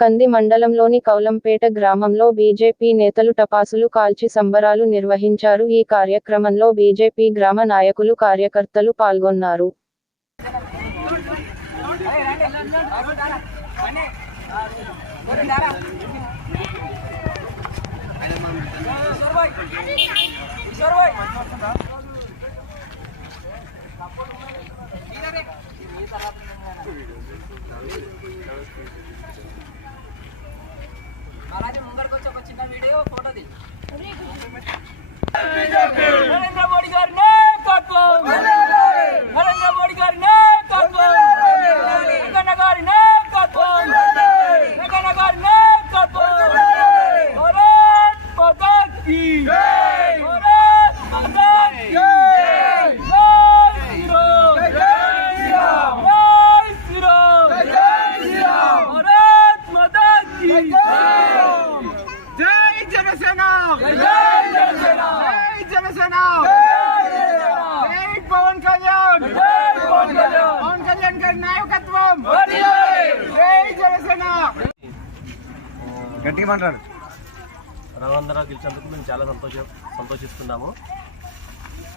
కంది మండలంలోని కౌలంపేట గ్రామంలో బీజేపీ నేతలు టపాసులు కాల్చి సంబరాలు నిర్వహించారు. ఈ కార్యక్రమంలో బీజేపీ గ్రామ నాయకులు, కార్యకర్తలు పాల్గొన్నారు. అలాగే ముందరికి వచ్చి ఒక చిన్న వీడియో ఫోటో ది. రఘునందనరావు గెలిచేందుకు మేము చాలా సంతోషిస్తున్నాము.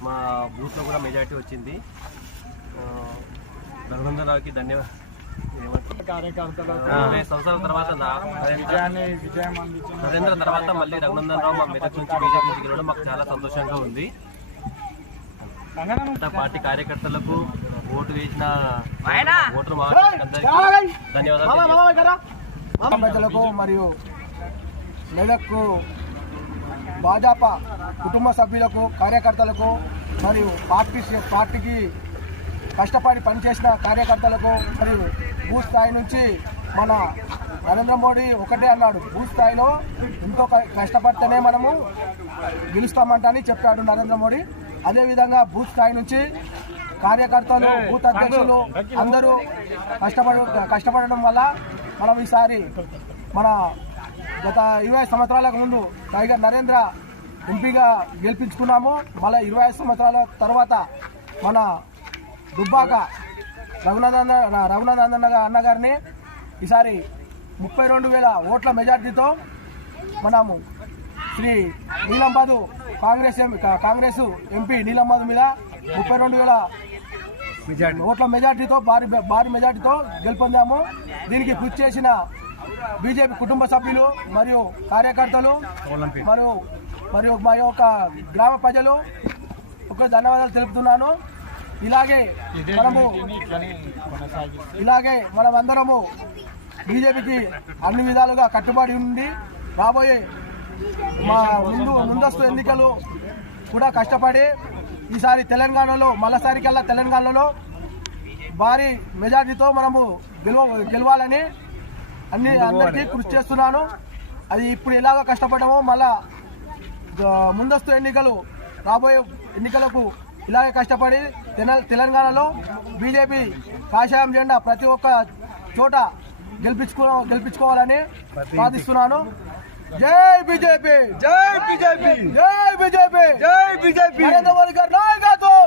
మా బూత్లో కూడా మెజారిటీ వచ్చింది. రఘునందనరావుకి ధన్యవాదాలు. 20 సంవత్సరాల తర్వాత నరేంద్ర తర్వాత మళ్ళీ రఘునందనరావు మా మెదక్ నుంచి బీజేపీ నుంచి గెలవడం మాకు చాలా సంతోషంగా ఉంది. పార్టీ కార్యకర్తలకు ఓటు వేసిన ఓటర్ అందరికీ ధన్యవాదాలు. ప్రజలకు మరియు మెదక్కు భాజపా కుటుంబ సభ్యులకు, కార్యకర్తలకు మరియు పార్టీకి కష్టపడి పనిచేసిన కార్యకర్తలకు మరియు భూ స్థాయి నుంచి మన నరేంద్ర మోడీ ఒకటే అన్నాడు, భూ స్థాయిలో ఎంతో కష్టపడితేనే మనము గెలుస్తామంటని చెప్పాడు నరేంద్ర మోడీ. అదేవిధంగా భూ స్థాయి నుంచి కార్యకర్తలు, బూత్ అధ్యక్షులు అందరూ కష్టపడడం వల్ల మనం ఈసారి మన గత 20 సంవత్సరాలకు ముందు టైగర్ నరేంద్ర ఎంపీగా గెలిపించుకున్నాము. మళ్ళీ 25 సంవత్సరాల తర్వాత మన దుబ్బాక రఘునందన్ అన్నగారిని ఈసారి 32,000 ఓట్ల మెజార్టీతో మనము శ్రీ నీలంబాదు కాంగ్రెస్ ఎంపీ నీలంబాదు మీద 32,000 ఓట్ల మెజార్టీతో భారీ మెజార్టీతో గెలుపొందాము. దీనికి కృషి చేసిన బీజేపీ కుటుంబ సభ్యులు మరియు కార్యకర్తలు మరియు మా యొక్క గ్రామ ప్రజలు ఒక ధన్యవాదాలు తెలుపుతున్నాను. ఇలాగే మనమందరము బీజేపీకి అన్ని విధాలుగా కట్టుబడి ఉండి రాబోయే మా ముందస్తు ఎన్నికలు కూడా కష్టపడి ఈసారి మళ్ళసారికల్లా తెలంగాణలో భారీ మెజార్టీతో మనము గెలవాలని అందరికీ కృషి చేస్తున్నాను. అది ఇప్పుడు ఎలాగో కష్టపడ్డామో మళ్ళా ముందస్తు రాబోయే ఎన్నికలకు ఇలాగే కష్టపడి తెలంగాణలో బీజేపీ కాషాయం జెండా ప్రతి ఒక్క చోట గెలిపించుకోవాలని ప్రార్థిస్తున్నాను. జై బీజేపీ, జై బీజేపీ, జై బీజేపీ, జై బీజేపీ. నరేంద్ర మోడీ గారి నాయకత్వం.